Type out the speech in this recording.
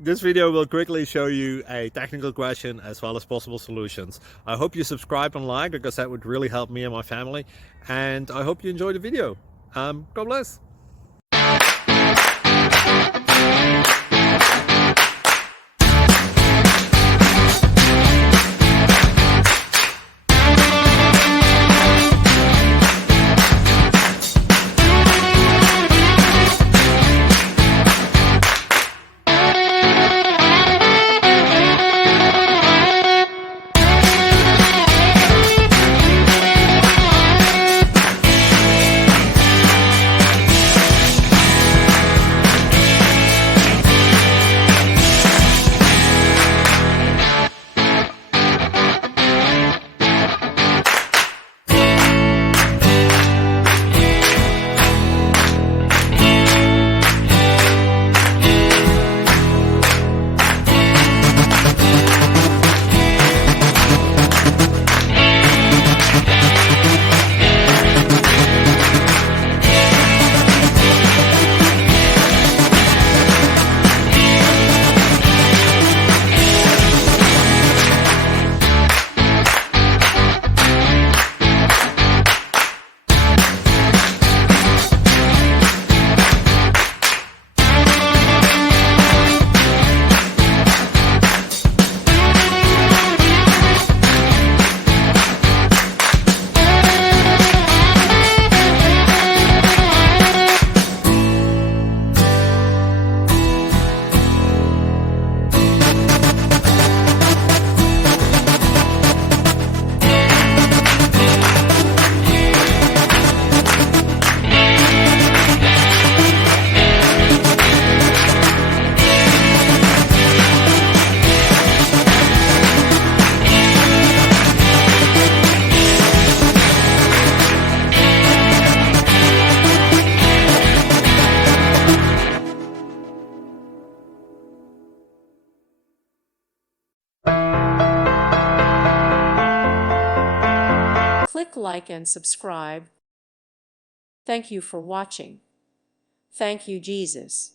This video will quickly show you a technical question as well as possible solutions. I hope you subscribe and like, because that would really help me and my family. And I hope you enjoy the video. God bless. Click like and subscribe. Thank you for watching. Thank you, Jesus.